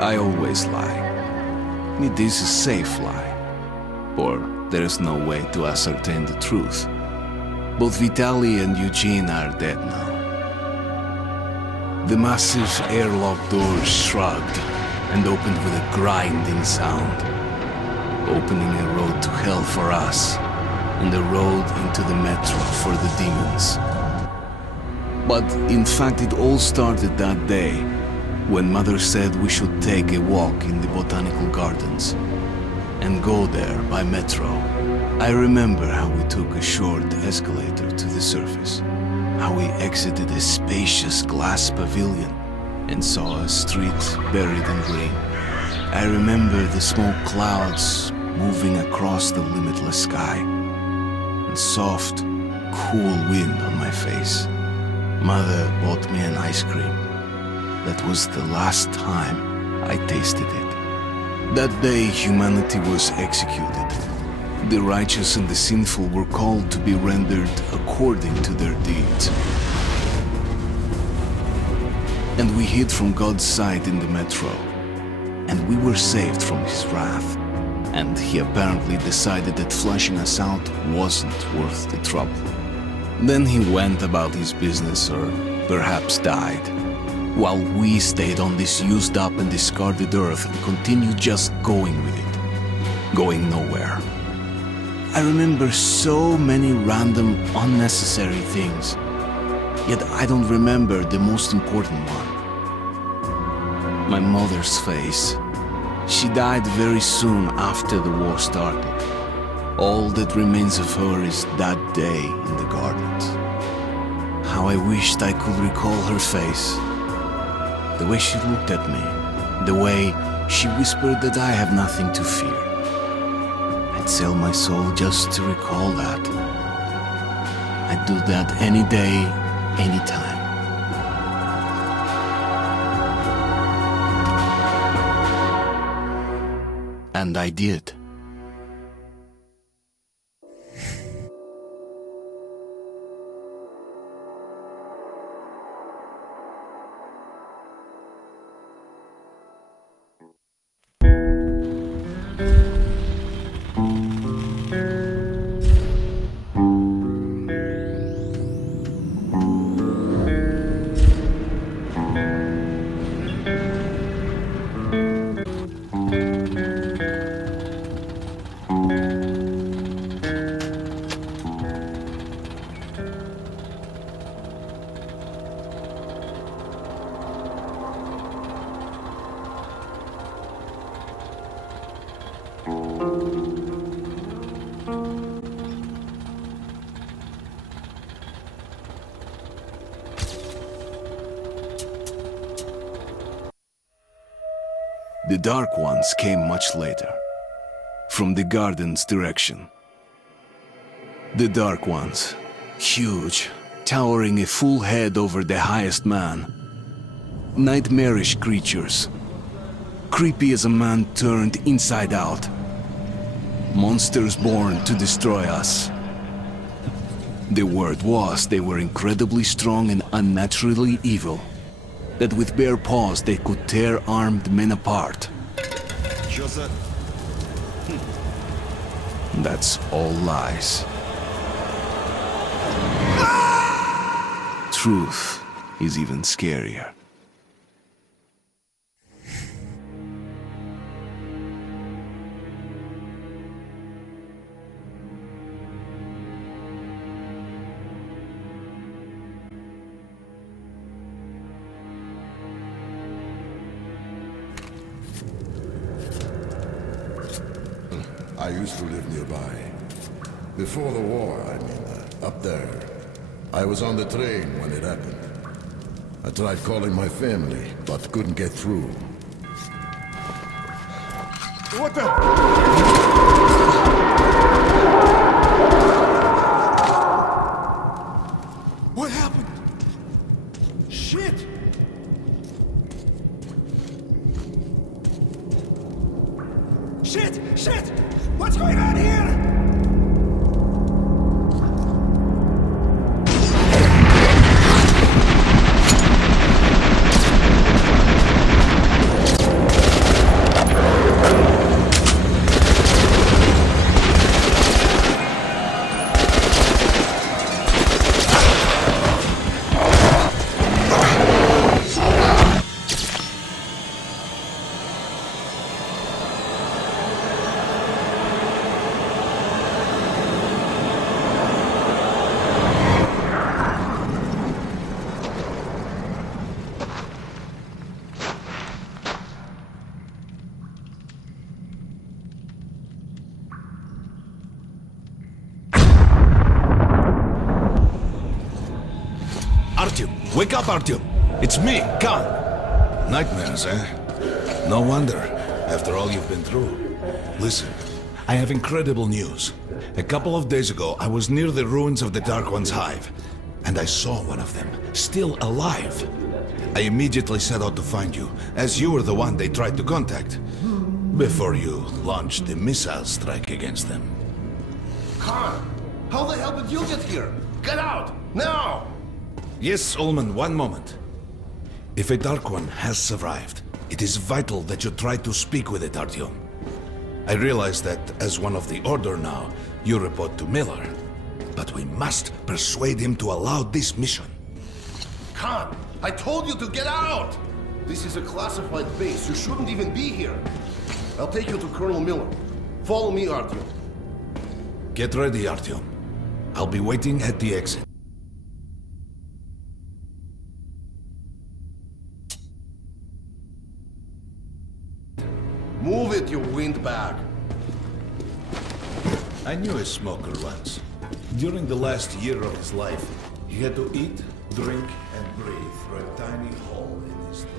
I always lie. It is a safe lie, or there is no way to ascertain the truth. Both Vitaly and Eugene are dead now. The massive airlock doors shrugged and opened with a grinding sound, opening a road to hell for us and a road into the metro for the demons. But in fact, it all started that day when Mother said we should take a walk in the botanical gardens and go there by metro. I remember how we took a short escalator to the surface, how we exited a spacious glass pavilion and saw a street buried in green. I remember the smoke clouds moving across the limitless sky and soft, cool wind on my face. Mother bought me an ice cream. That was the last time I tasted it. That day, humanity was executed. The righteous and the sinful were called to be rendered according to their deeds. And we hid from God's sight in the metro. And we were saved from His wrath. And He apparently decided that flushing us out wasn't worth the trouble. Then He went about His business, or perhaps died, while we stayed on this used up and discarded earth and continued just going with it, going nowhere. I remember so many random, unnecessary things, yet I don't remember the most important one. My mother's face. She died very soon after the war started. All that remains of her is that day in the gardens. How I wished I could recall her face. The way she looked at me, the way she whispered that I have nothing to fear. I'd sell my soul just to recall that. I'd do that any day, any time. And I did. The Dark Ones came much later, from the garden's direction. The Dark Ones, huge, towering a full head over the highest man. Nightmarish creatures, creepy as a man turned inside out. Monsters born to destroy us. The word was they were incredibly strong and unnaturally evil. That with bare paws they could tear armed men apart. That's all lies. Truth is even scarier. I used to live nearby. Before the war, up there. I was on the train when it happened. I tried calling my family, but couldn't get through. What the? What happened? Shit! Shit! Shit! What's going on here? Wake up, Artyom! It's me, Khan! Nightmares, eh? No wonder, after all you've been through. Listen, I have incredible news. A couple of days ago, I was near the ruins of the Dark One's hive, and I saw one of them, still alive. I immediately set out to find you, as you were the one they tried to contact, before you launched the missile strike against them. Khan, how the hell did you get here? Get out, now! Yes, Ullman, one moment. If a Dark One has survived, it is vital that you try to speak with it, Artyom. I realize that, as one of the Order now, you report to Miller. But we must persuade him to allow this mission. Khan, I told you to get out! This is a classified base. You shouldn't even be here. I'll take you to Colonel Miller. Follow me, Artyom. Get ready, Artyom. I'll be waiting at the exit. Move it, you windbag. I knew a smoker once. During the last year of his life, he had to eat, drink, and breathe through a tiny hole in his throat.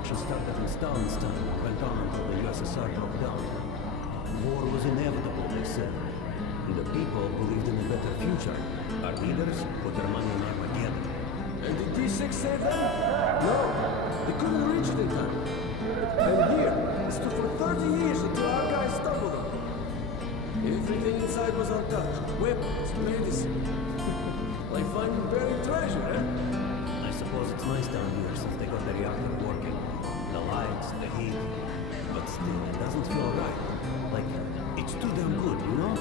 Construction started in Stalin's went on until the USSR broke down. War was inevitable, they said. And the people believed in a better future. Our leaders put their money on Armageddon. And did D6 save them? No, they couldn't reach it in time. And here, it stood for 30 years until our guys stumbled on it. Everything inside was untouched. Weapons, medicine. Like finding buried treasure, eh? I suppose it's nice down here since they got the reactor working. The lights, the heat. But still, it doesn't feel right. Like, it's too damn good, you know?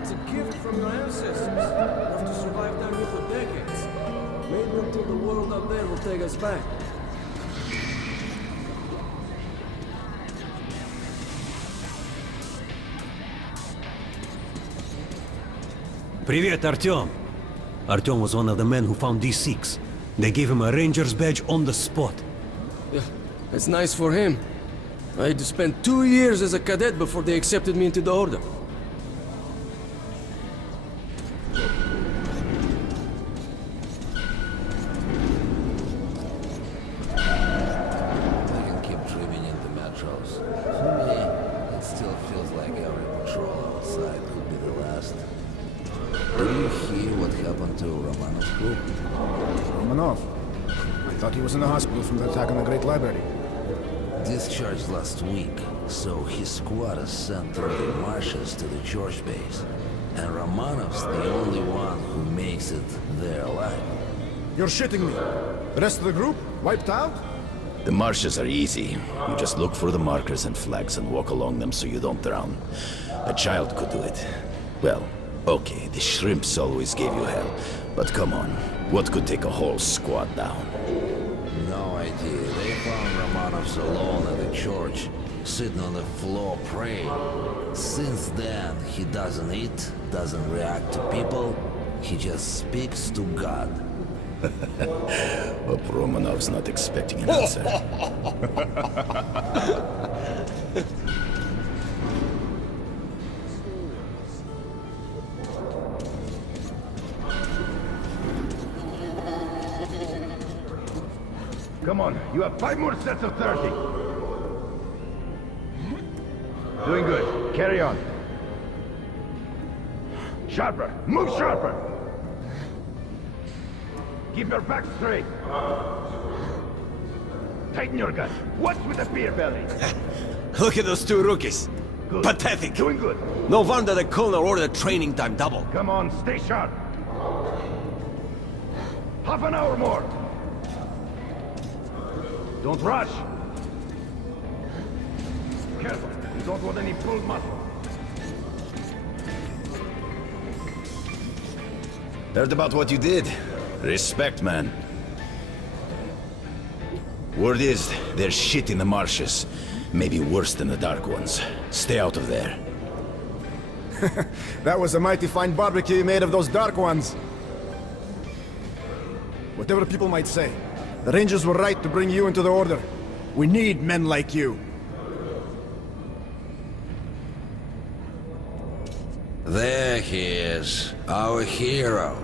It's a gift from your ancestors. Enough to survive down here for decades. Maybe until the world up there will take us back. Привет, Artyom! Artyom was one of the men who found D6. They gave him a ranger's badge on the spot. Yeah, it's nice for him. I had to spend 2 years as a cadet before they accepted me into the Order. We can keep dreaming in the metros. For me, it still feels like every patrol outside could be the last. Did you hear what happened to Romanov's group? Romanov? I thought he was in the hospital from the attack on the Great Library. Discharged last week, so his squad is sent through the marshes to the church base. And Romanov's the only one who makes it there alive. You're shitting me. The rest of the group? Wiped out? The marshes are easy. You just look for the markers and flags and walk along them so you don't drown. A child could do it. Well, okay, the shrimps always gave you hell. But come on, what could take a whole squad down? No idea. They found Romanov's alone at the church, sitting on the floor praying. Since then, he doesn't eat, doesn't react to people. He just speaks to God. Hope Romanov's not expecting an answer. Come on, you have 5 more sets of 30. Doing good. Carry on. Sharper. Move sharper. Keep your back straight. Tighten your gut. Watch with the beer belly. Look at those two rookies. Good. Pathetic. Doing good. No wonder the colonel ordered training time double. Come on, stay sharp. Half an hour more. Don't rush. Careful. Don't want any pulled muscle. Heard about what you did. Respect, man. Word is, there's shit in the marshes. Maybe worse than the Dark Ones. Stay out of there. That was a mighty fine barbecue you made of those Dark Ones. Whatever people might say, the Rangers were right to bring you into the Order. We need men like you. There he is, our hero.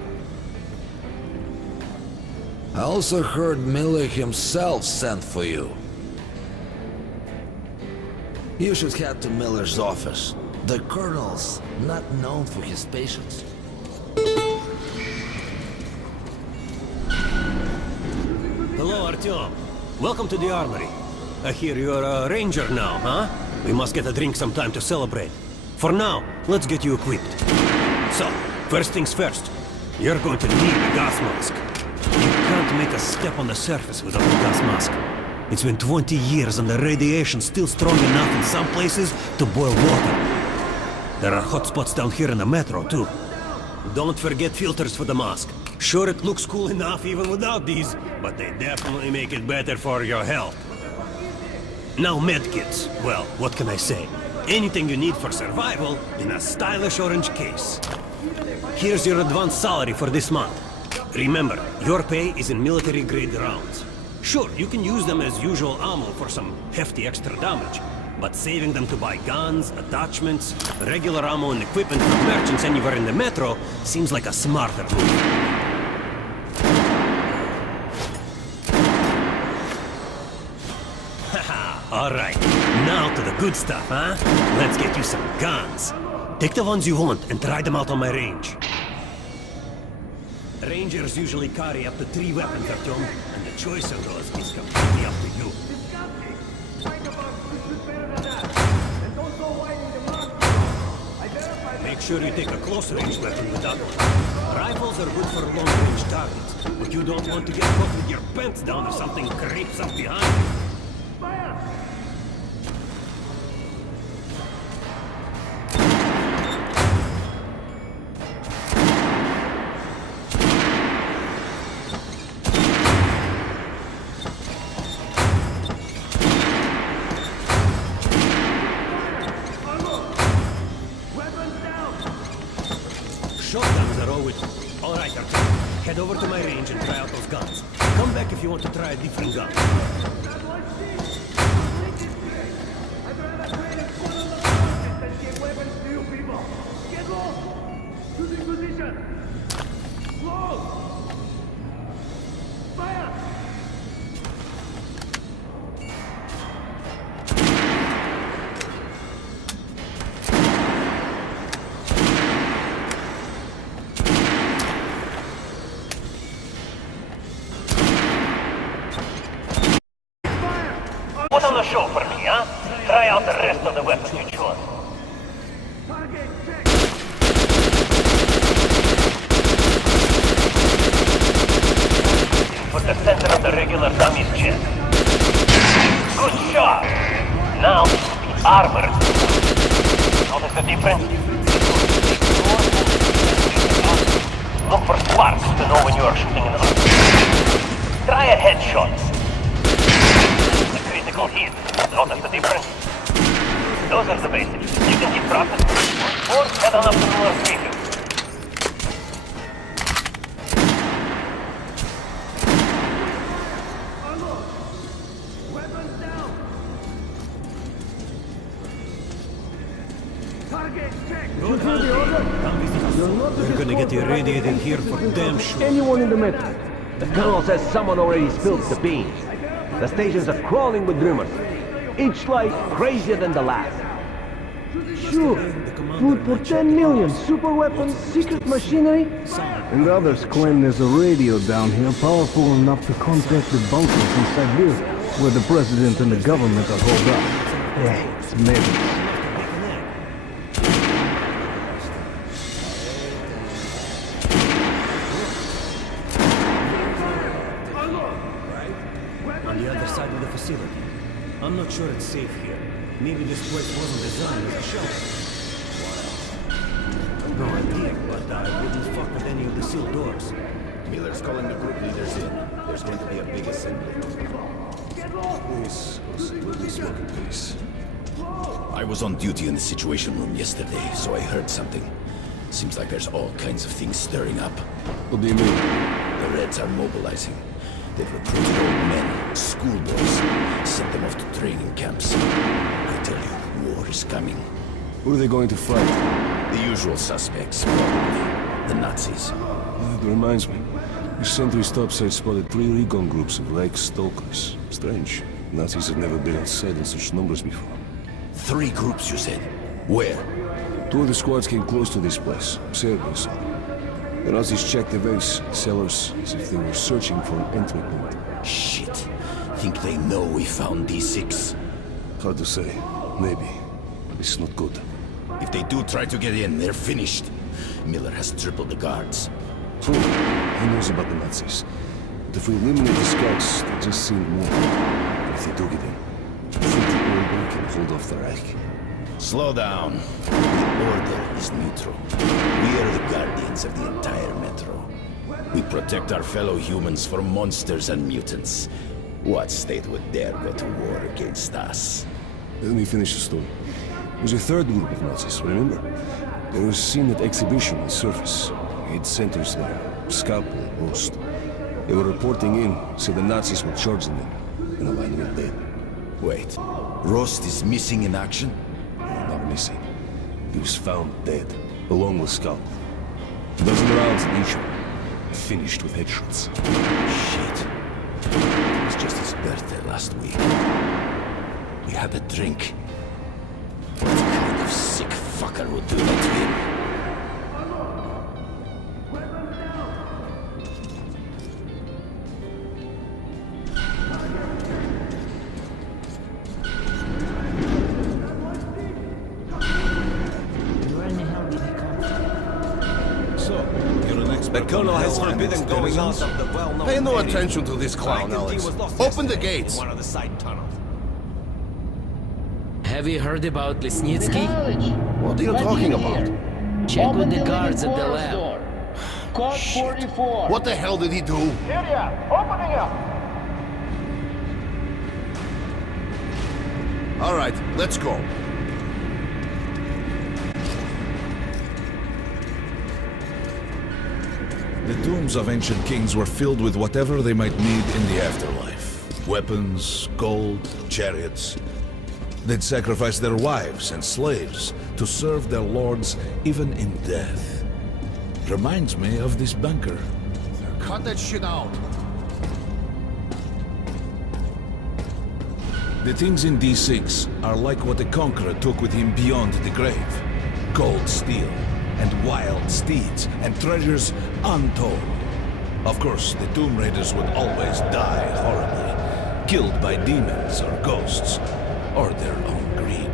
I also heard Miller himself sent for you. You should head to Miller's office. The Colonel's not known for his patience. Hello, Artyom. Welcome to the armory. I hear you're a ranger now, huh? We must get a drink sometime to celebrate. For now, let's get you equipped. So, first things first. You're going to need a gas mask. You can't make a step on the surface without a gas mask. It's been 20 years and the radiation's still strong enough in some places to boil water. There are hot spots down here in the metro, too. Don't forget filters for the mask. Sure, it looks cool enough even without these, but they definitely make it better for your health. Now medkits. Well, what can I say? Anything you need for survival in a stylish orange case. Here's your advance salary for this month. Remember, your pay is in military-grade rounds. Sure, you can use them as usual ammo for some hefty extra damage, but saving them to buy guns, attachments, regular ammo and equipment from merchants anywhere in the metro seems like a smarter move. Haha, alright. Now to the good stuff, huh? Let's get you some guns. Take the ones you want and try them out on my range. Rangers usually carry up to 3 weapons, Artyom, and the choice of those is completely up to you. Make sure you take a close-range weapon with that one. Rifles are good for long-range targets, but you don't want to get caught with your pants down if something creeps up behind you. Shotguns are always... Alright, Artyom. Head over to my range and try out those guns. Come back if you want to try a different gun. Put on the show for me, huh? Try out the rest of the weapons you chose. Put the center of the regular dummy's chest. Good shot! Now, the armor. Notice the difference? Look for sparks to know when you are shooting an armor. Try a headshot. Hit. Notice the difference? Those are the basics. You can keep practicing. Or head on up to Miller Street. Weapons down! Target check! Good hunting. Come visit us. We're gonna get you irradiated here for damn sure. Anyone in the metro? The colonel says someone already spilled the beans. The stations are crawling with rumors. Each lie crazier than the last. Sure, food for 10 million, super weapons, secret machinery. And others claim there's a radio down here powerful enough to contact the bunkers in Siberia, where the president and the government are holed up. Hey, it's maybe. On the other side of the facility. I'm not sure it's safe here. Maybe this place wasn't designed as a shelter. No idea, but I wouldn't fuck with any of the sealed doors. Miller's calling the group leaders in. There's going to be a big assembly. Please, Jose, let me smoke in peace. I was on duty in the Situation Room yesterday, so I heard something. Seems like there's all kinds of things stirring up. What do you mean? The Reds are mobilizing. They've recruited old men, schoolboys, sent them off to training camps. I tell you, war is coming. Who are they going to fight? The usual suspects, probably. The Nazis. That reminds me. The sentry's topside spotted 3 recon groups of Reich stalkers. Strange. Nazis have never been outside in such numbers before. 3 groups, you said? Where? 2 of the squads came close to this place. Sergei saw them. The Nazis checked the base, cellars, as if they were searching for an entry point. Shit. Think they know we found D6? Hard to say. Maybe. But it's not good. If they do try to get in, they're finished. Miller has tripled the guards. True. He knows about the Nazis. But if we eliminate the scouts, they'll just send more. And if they do get in, I think the Order can hold off the Reich. Slow down. The Order is neutral. We are the guardians of the entire Metro. We protect our fellow humans from monsters and mutants. What state would dare go to war against us? Let me finish the story. There was a 3rd group of Nazis, remember? They were seen at exhibition on the surface. We had centers there, Scalpel and Rost. They were reporting in, so the Nazis were charging them, and Alain went dead. Wait, Rost is missing in action? Not missing. He was found dead, along with Scalpel. A dozen rounds in each one. Finished with headshots. Shit. It was just his birthday last week. We had a drink. What kind of sick fucker would do that to him? The colonel has forbidden going out of the well-known Pay no area. attention to this clown, I think he Alex. was lost Open the yesterday gates. in one of the side tunnels. Have you heard about Lesnitsky? What are you talking about? Check with the guards at the lab. Code 44. What the hell did he do? Area, opening up. All right, let's go. The tombs of ancient kings were filled with whatever they might need in the afterlife. Weapons, gold, chariots. They'd sacrifice their wives and slaves to serve their lords even in death. Reminds me of this bunker. Cut that shit out. The things in D6 are like what the Conqueror took with him beyond the grave. Gold steel, and wild steeds, and treasures untold. Of course, the Tomb Raiders would always die horribly, killed by demons or ghosts, or their own greed.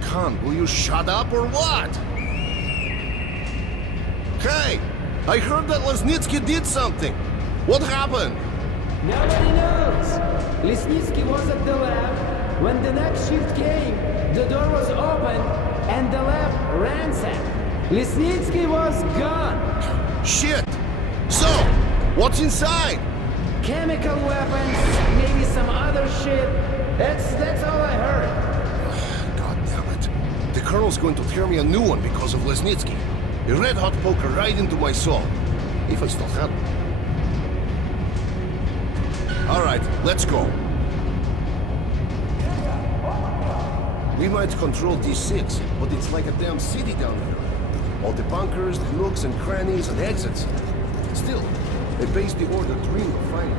Khan, will you shut up or what? Hey! I heard that Lesnitsky did something! What happened? Nobody knows! Lesnitsky was at the lab. When the next shift came, the door was open and the lab ransacked. Lesnitsky was gone! Shit! So, what's inside? Chemical weapons, maybe some other shit. That's all I heard. God damn it. The Colonel's going to tear me a new one because of Lesnitsky. A red-hot poker right into my soul. If I still have it. All right, let's go. We might control D6, but it's like a damn city down here. All the bunkers, the nooks and crannies and exits. Still, they base the Order dream of finding.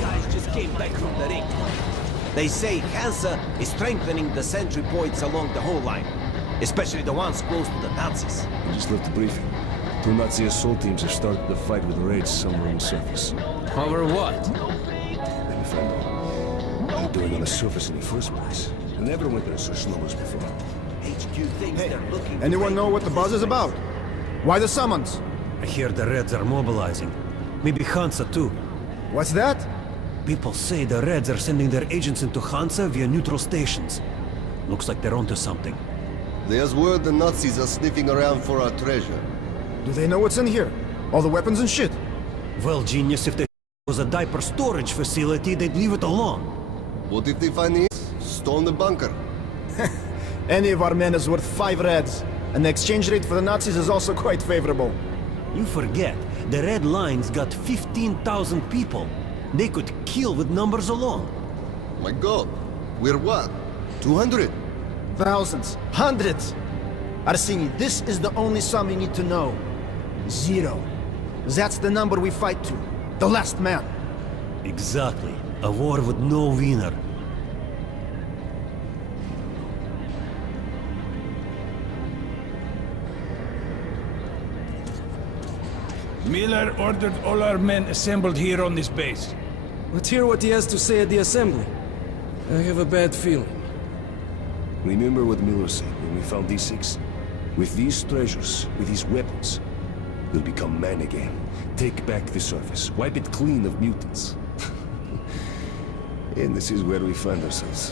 Guys just came back from the ring. They say Hansa is strengthening the sentry points along the whole line, especially the ones close to the Nazis. I just left the briefing. 2 Nazi assault teams have started the fight with raids somewhere on the surface. Over what? Let me find out. What are they doing on the surface in the first place? They never went there in such numbers before. HQ thinks they're looking... Anyone know what the buzz is about? Why the summons? I hear the Reds are mobilizing. Maybe Hansa too. What's that? People say the Reds are sending their agents into Hansa via neutral stations. Looks like they're onto something. There's word the Nazis are sniffing around for our treasure. Do they know what's in here? All the weapons and shit? Well, genius, if there was a diaper storage facility, they'd leave it alone. What if they find the storm the bunker? Any of our men is worth 5 Reds, and the exchange rate for the Nazis is also quite favorable. You forget, the Red Line's got 15,000 people. They could kill with numbers alone. My God, we're what? 200? Thousands. Hundreds. Arseny, this is the only sum you need to know. 0. That's the number we fight to. The last man. Exactly. A war with no winner. Miller ordered all our men assembled here on this base. Let's hear what he has to say at the assembly. I have a bad feeling. Remember what Miller said when we found D6? With these treasures, with these weapons, we'll become man again. Take back the surface, wipe it clean of mutants. And this is where we find ourselves.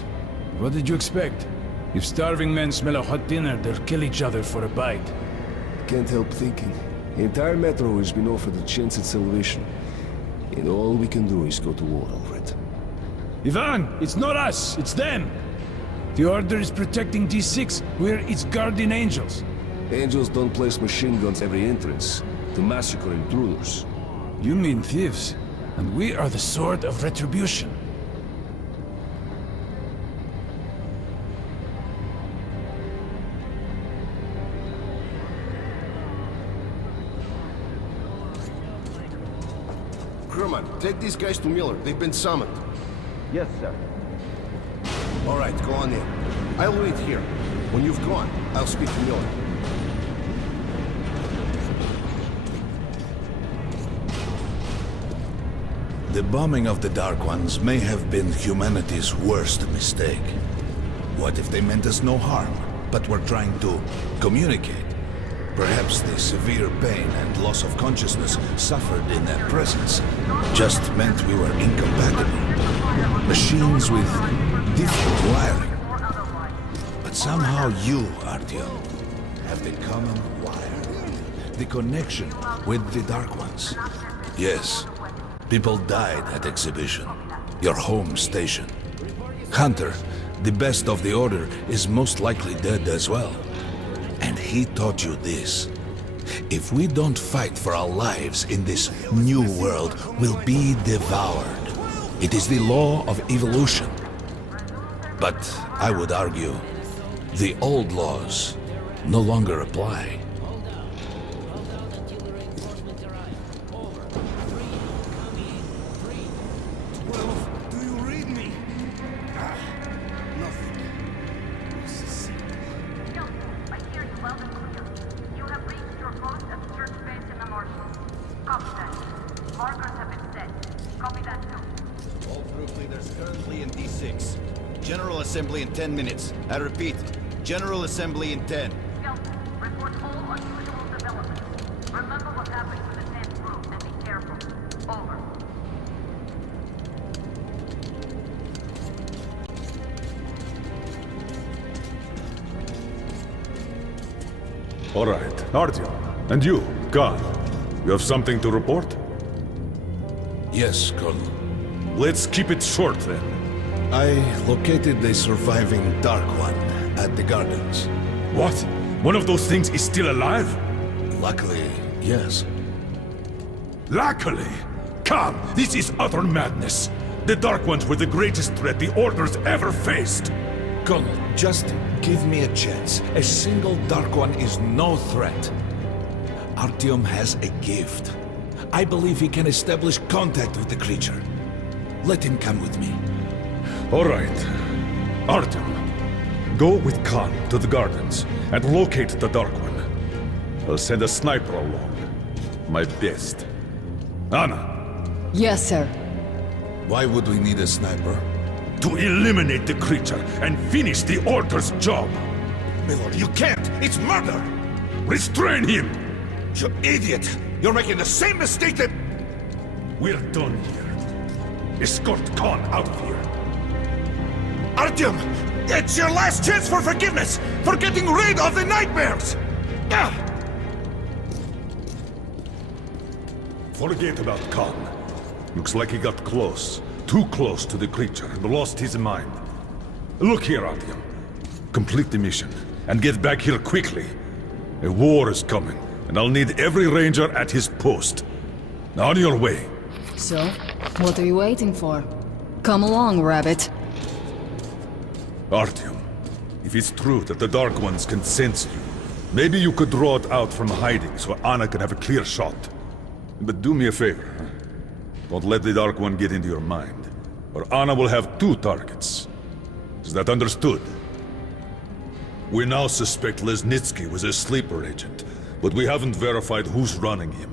What did you expect? If starving men smell a hot dinner, they'll kill each other for a bite. Can't help thinking. The entire Metro has been offered a chance at salvation. And all we can do is go to war over it. Ivan, it's not us, it's them! The Order is protecting D6, we're its guardian angels. Angels don't place machine guns every entrance to massacre intruders. You mean thieves, and we are the sword of retribution. Crewman, take these guys to Miller. They've been summoned. Yes, sir. All right, go on in. I'll wait here. When you've gone, I'll speak to Miller. The bombing of the Dark Ones may have been humanity's worst mistake. What if they meant us no harm, but were trying to communicate? Perhaps the severe pain and loss of consciousness suffered in their presence just meant we were incompatible. Machines with different wiring. But somehow you, Artyom, have the common wire. The connection with the Dark Ones. Yes, people died at Exhibition, your home station. Hunter, the best of the Order, is most likely dead as well. And he taught you this. If we don't fight for our lives in this new world, we'll be devoured. It is the law of evolution. But I would argue, the old laws no longer apply. General Assembly in 10 minutes. I repeat, General Assembly in 10. Report all unusual developments. Remember what happened to the 10th group and be careful. Over. All right, Artyom. And you, Khan. You have something to report? Yes, Colonel. Let's keep it short then. I located the surviving Dark One at the Gardens. What? One of those things is still alive? Luckily, yes. Luckily? Come, this is utter madness. The Dark Ones were the greatest threat the Order's ever faced. Colonel, just give me a chance. A single Dark One is no threat. Artyom has a gift. I believe he can establish contact with the creature. Let him come with me. All right. Artyom, go with Khan to the Gardens and locate the Dark One. I'll send a sniper along. My best. Anna. Yes, sir. Why would we need a sniper? To eliminate the creature and finish the Order's job. Miller, you can't! It's murder! Restrain him! You idiot! You're making the same mistake that... We're done here. Escort Khan out of here. Artyom! It's your last chance for forgiveness! For getting rid of the nightmares! Forget about Khan. Looks like he got close. Too close to the creature and lost his mind. Look here, Artyom. Complete the mission and get back here quickly. A war is coming, and I'll need every ranger at his post. On your way. So, what are you waiting for? Come along, Rabbit. Artyom, if it's true that the Dark Ones can sense you, maybe you could draw it out from hiding so Anna can have a clear shot. But do me a favor. Don't let the Dark One get into your mind, or Anna will have 2 targets. Is that understood? We now suspect Lesnitsky was a sleeper agent, but we haven't verified who's running him.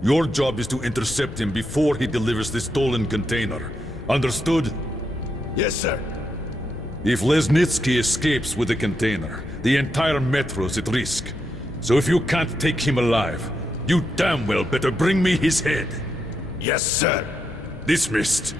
Your job is to intercept him before he delivers the stolen container. Understood? Yes, sir. If Lesnitsky escapes with the container, the entire metro's at risk. So if you can't take him alive, you damn well better bring me his head. Yes, sir. Dismissed.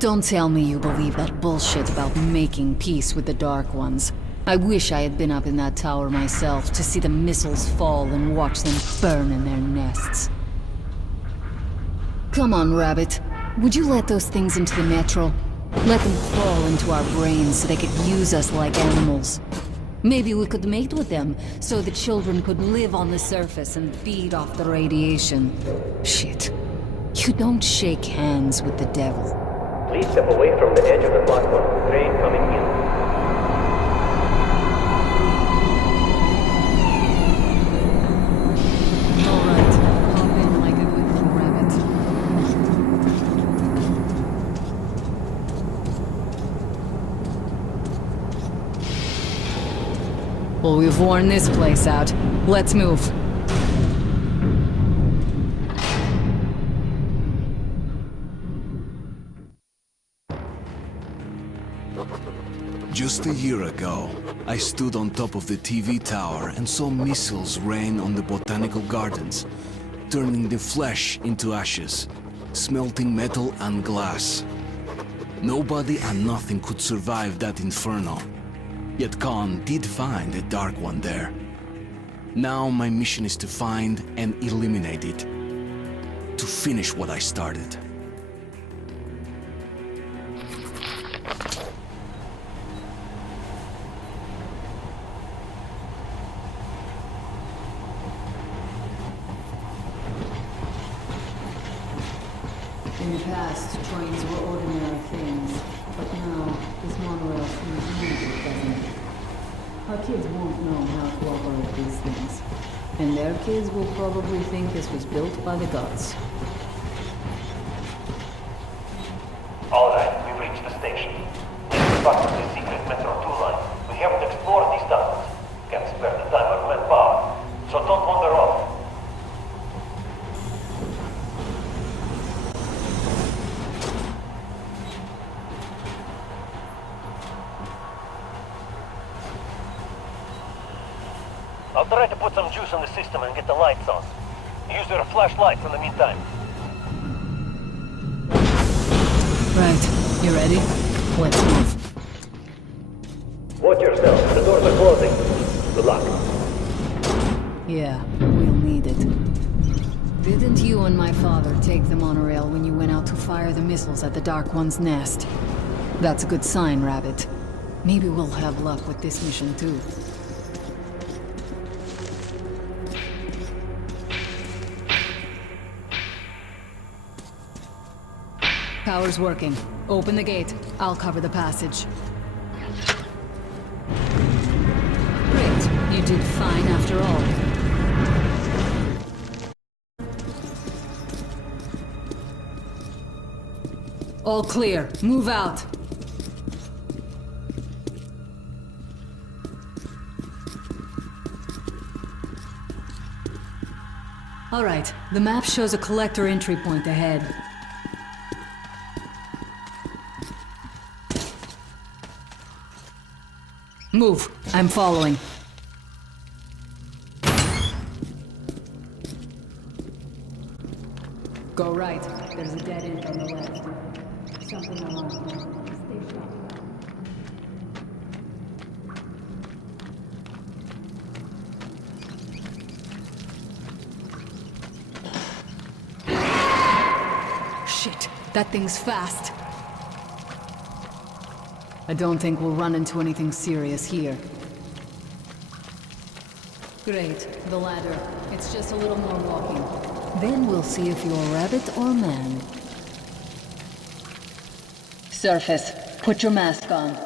Don't tell me you believe that bullshit about making peace with the Dark Ones. I wish I had been up in that tower myself to see the missiles fall and watch them burn in their nests. Come on, Rabbit. Would you let those things into the metro? Let them crawl into our brains so they could use us like animals. Maybe we could mate with them, so the children could live on the surface and feed off the radiation. Shit. You don't shake hands with the devil. Please step away from the edge of the platform. Train coming in. Alright, hop in like a good little rabbit. Well, we've worn this place out. Let's move. Just a year ago, I stood on top of the TV tower and saw missiles rain on the botanical gardens, turning the flesh into ashes, smelting metal and glass. Nobody and nothing could survive that inferno. Yet Khan did find a Dark One there. Now my mission is to find and eliminate it. To finish what I started. In the past, trains were ordinary things, but now this monorail seems really present. Our kids won't know how to operate these things, and their kids will probably think this was built by the gods. All right, we've reached the station. This is part of the secret Metro 2 line. We haven't explored these tunnels. Can't spare the time or manpower, so don't wander off. I'll try to put some juice on the system and get the lights on. Use your flashlights in the meantime. Right, you ready? Let's move. Watch yourself, the doors are closing. Good luck. Yeah, we'll need it. Didn't you and my father take the monorail when you went out to fire the missiles at the Dark One's nest? That's a good sign, Rabbit. Maybe we'll have luck with this mission too. Power's working. Open the gate. I'll cover the passage. did fine after all. All clear. Move out. All right, the map shows a collector entry point ahead. Move. I'm following. Go right. There's a dead end on the left. Something along here. Stay sharp. Shit, that thing's fast. I don't think we'll run into anything serious here. Great, the ladder. It's just a little more walking. Then we'll see if you're rabbit or man. Surface, put your mask on.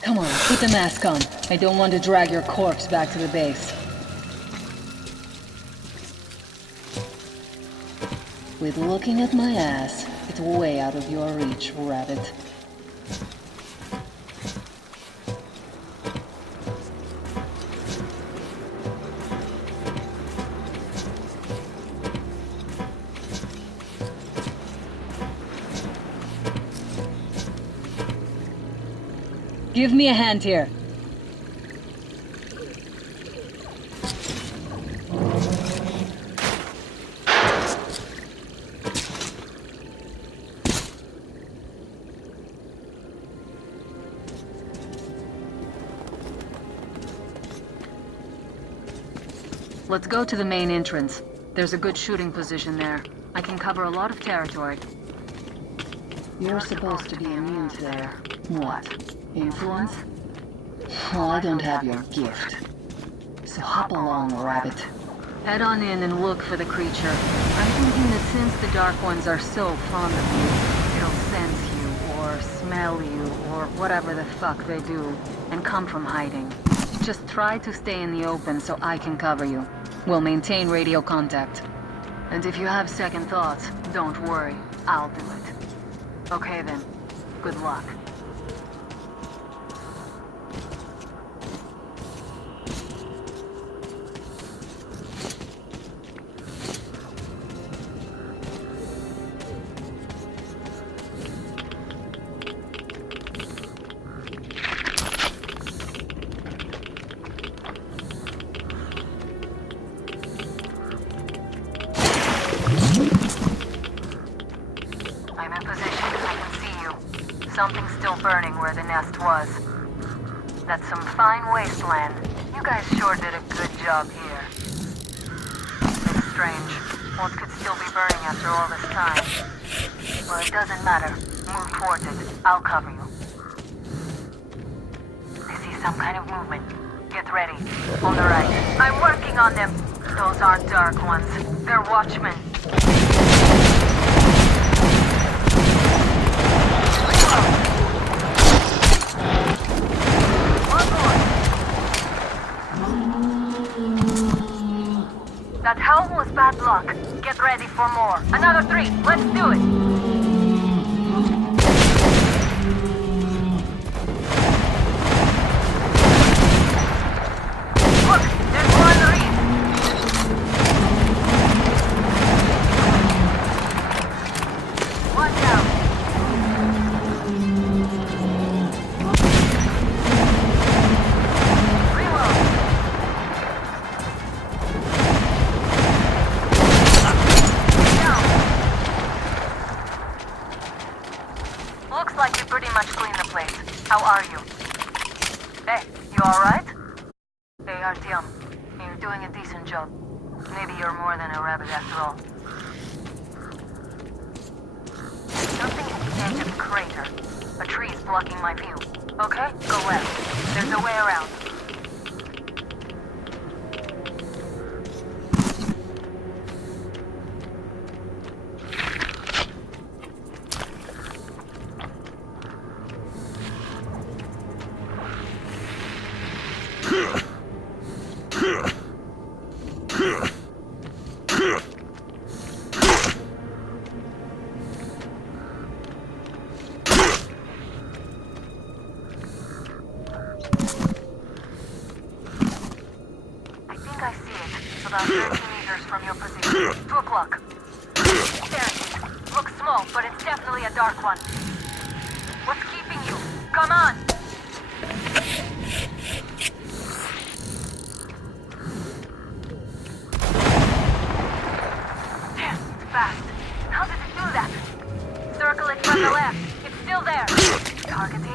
Come on, put the mask on. I don't want to drag your corpse back to the base. With looking at my ass, it's way out of your reach, rabbit. Give me a hand here. Let's go to the main entrance. There's a good shooting position there. I can cover a lot of territory. You're supposed to be immune to their... what? Influence? Well, I don't have your gift. So hop along, rabbit. Head on in and look for the creature. I'm thinking that since the Dark Ones are so fond of you, it'll sense you, or smell you, or whatever the fuck they do, and come from hiding. Just try to stay in the open so I can cover you. We'll maintain radio contact. And if you have second thoughts, don't worry. I'll do it. Okay then. Good luck. Something's still burning where the nest was. That's some fine wasteland. You guys sure did a good job here. It's strange. What could still be burning after all this time? Well, it doesn't matter. Move towards it. I'll cover you. I see some kind of movement. Get ready. On the right. I'm working on them. Those aren't Dark Ones. They're Watchmen. That helm was bad luck. Get ready for more. Another 3. Let's do it. Look, there's more Looks like you pretty much cleaned the place. How are you? Hey, you alright? Hey, Artyom. You're doing a decent job. Maybe you're more than a rabbit after all. Something at the edge of the crater. A tree is blocking my view. Okay, go left. There's a way around. About 30 meters from your position. 2 o'clock. There it is. Looks small, but it's definitely a dark one. What's keeping you? Come on! Damn, it's fast. How did it do that? Circle it from the left. It's still there. Targeting.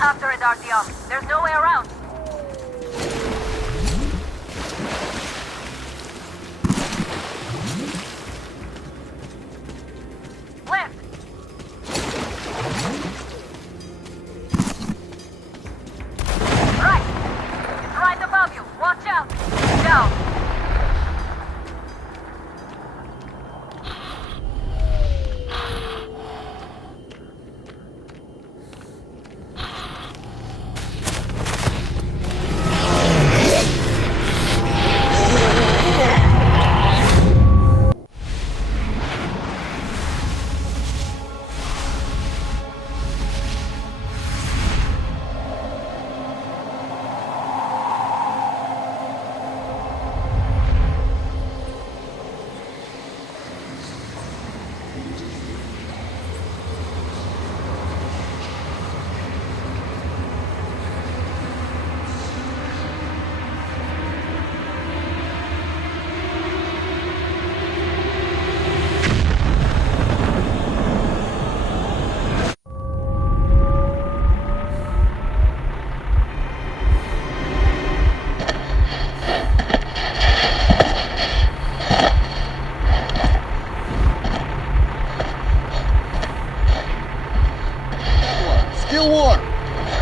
After it, Artyom. There's no way around. Left. Right. It's right above you. Watch out. Down.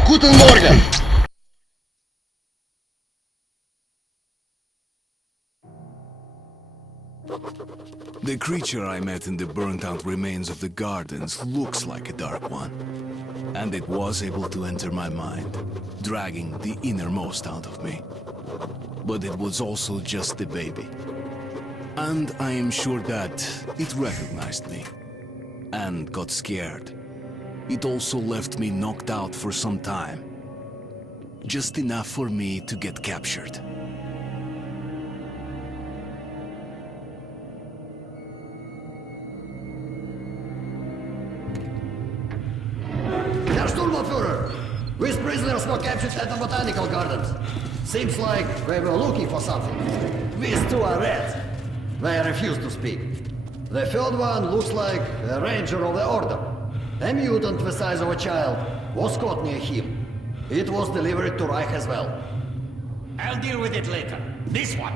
Guten Morgen! The creature I met in the burnt-out remains of the gardens looks like a dark one. And it was able to enter my mind, dragging the innermost out of me. But it was also just a baby. And I am sure that it recognized me and got scared. It also left me knocked out for some time. Just enough for me to get captured. Herr Sturmbannführer! These prisoners were captured at the botanical gardens. Seems like they were looking for something. These two are reds. They refuse to speak. The third one looks like a ranger of the order. A mutant the size of a child was caught near him. It was delivered to Reich as well. I'll deal with it later. This one.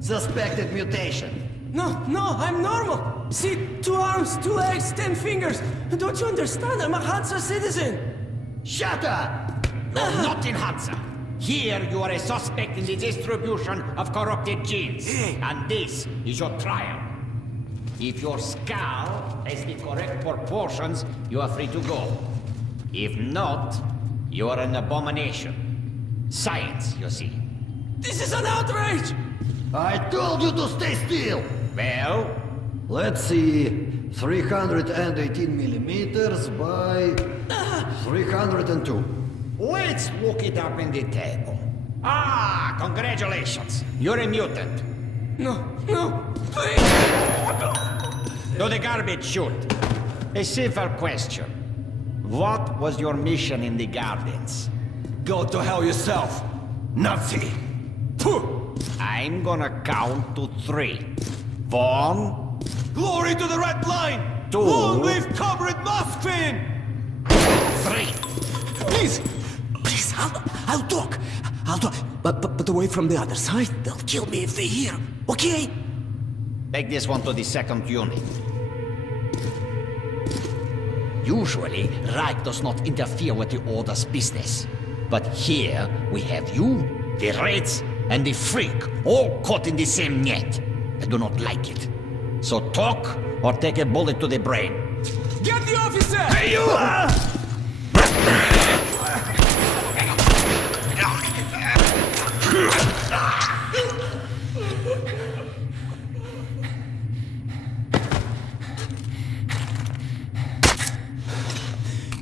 Suspected mutation. No, I'm normal. See, 2 arms, 2 legs, 10 fingers. Don't you understand? I'm a Hansa citizen. Shut up! You're not in Hansa. Here you are a suspect in the distribution of corrupted genes. And this is your trial. If your skull has the correct proportions, you are free to go. If not, you are an abomination. Science, you see. This is an outrage! I told you to stay still! Well? Let's see... 318 millimeters by... 302. Let's look it up in the table. Ah, congratulations. You're a mutant. No, no, please! To the garbage chute. A simple question. What was your mission in the gardens? Go to hell yourself, Nazi! I'm gonna count to 3. 1. Glory to the Red Line! 2. Long live Comrade Moskvin! 3. Please! Please, I'll talk. I'll talk. But away from the other side. They'll kill me if they hear. Okay? Take this one to the 2nd unit. Usually, Reich does not interfere with the Order's business. But here, we have you, the Reds, and the Freak, all caught in the same net. I do not like it. So talk, or take a bullet to the brain. Get the officer! Hey, you!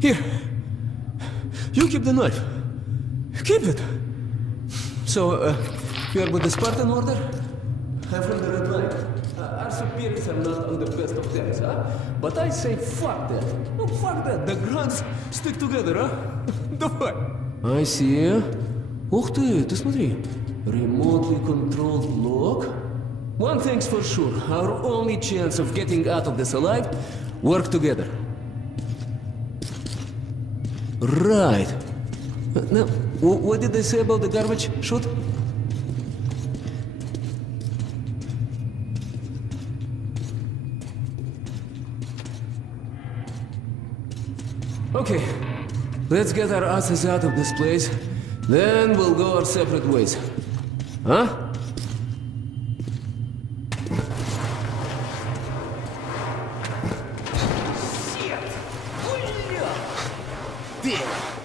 Here. You keep the knife. Keep it. So, you are with the Spartan Order? I'm from the Red Line. Our superiors are not on the best of terms, huh? But I say fuck that. No, fuck that. The Grunts stick together, huh? Давай. I see. Ух ты смотри. Remotely controlled lock. One thing's for sure. Our only chance of getting out of this alive, work together. Right. Now, what did they say about the garbage chute? Okay, let's get our asses out of this place. Then we'll go our separate ways. Huh? There!